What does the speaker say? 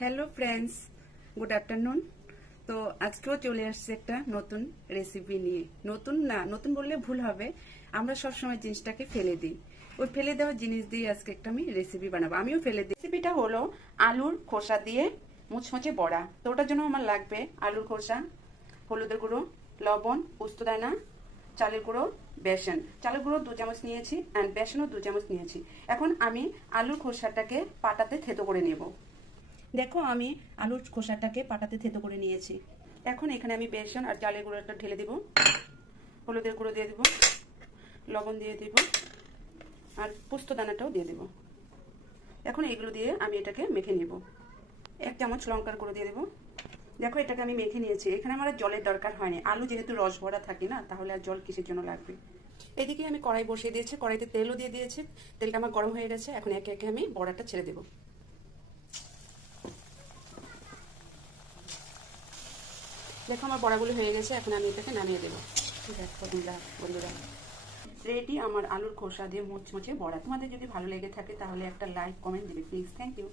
Hello friends, good afternoon. তো আজকেও চলে আসছে একটা নতুন রেসিপি নিয়ে। নতুন বললে ভুল হবে, আমরা সবসময় জিনিসটাকে ফেলে দিই। ওই ফেলে দেওয়া জিনিস দিয়ে আজকে একটা আমি রেসিপি বানাবো, আমিও ফেলে দিই। রেসিপিটা হলো আলুর খোসা দিয়ে মুচমুচে বড়া। তো ওটার জন্য আমার লাগবে আলুর খোসা, হলুদের গুঁড়ো, লবণ, পোস্তদানা, চালের গুঁড়ো, বেসন। চালের গুঁড়ো 2 চামচ নিয়েছি অ্যান্ড বেসনও 2 চামচ নিয়েছি। এখন আমি আলুর খোসাটাকে পাটাতে থেতো করে নেব। দেখো, আমি আলুর খোসাটাকে পাটাতে থেতো করে নিয়েছি। এখন এখানে আমি বেসন আর চালের গুঁড়োটা ঢেলে দিব, হলুদের গুঁড়ো দিয়ে দেব, লবণ দিয়ে দেব আর পোস্ত দানাটাও দিয়ে দেব। এখন এগুলো দিয়ে আমি এটাকে মেখে নেব। 1 চামচ লঙ্কার গুঁড়ো দিয়ে দেবো। দেখো, এটাকে আমি মেখে নিয়েছি। এখানে আমার আর জলের দরকার হয়নি, আলু যেহেতু রস ভরা থাকে না, তাহলে আর জল কিসের জন্য লাগবে। এদিকে আমি কড়াই বসিয়ে দিয়েছি, কড়াইতে তেলও দিয়ে দিয়েছি। তেলটা আমার গরম হয়ে গেছে, এখন একে একে আমি বড়াটা ছেড়ে দেবো। দেখো, আমার বড়াগুলো হয়ে গেছে, এখন আমি এটাকে নামিয়ে দেবো। দেখো বন্ধুরা, রেডি আমার আলুর খোসা দিয়ে মুচমুচে বড়া। তোমাদের যদি ভালো লেগে থাকে তাহলে একটা লাইক কমেন্ট দিবে প্লিজ। Thank you.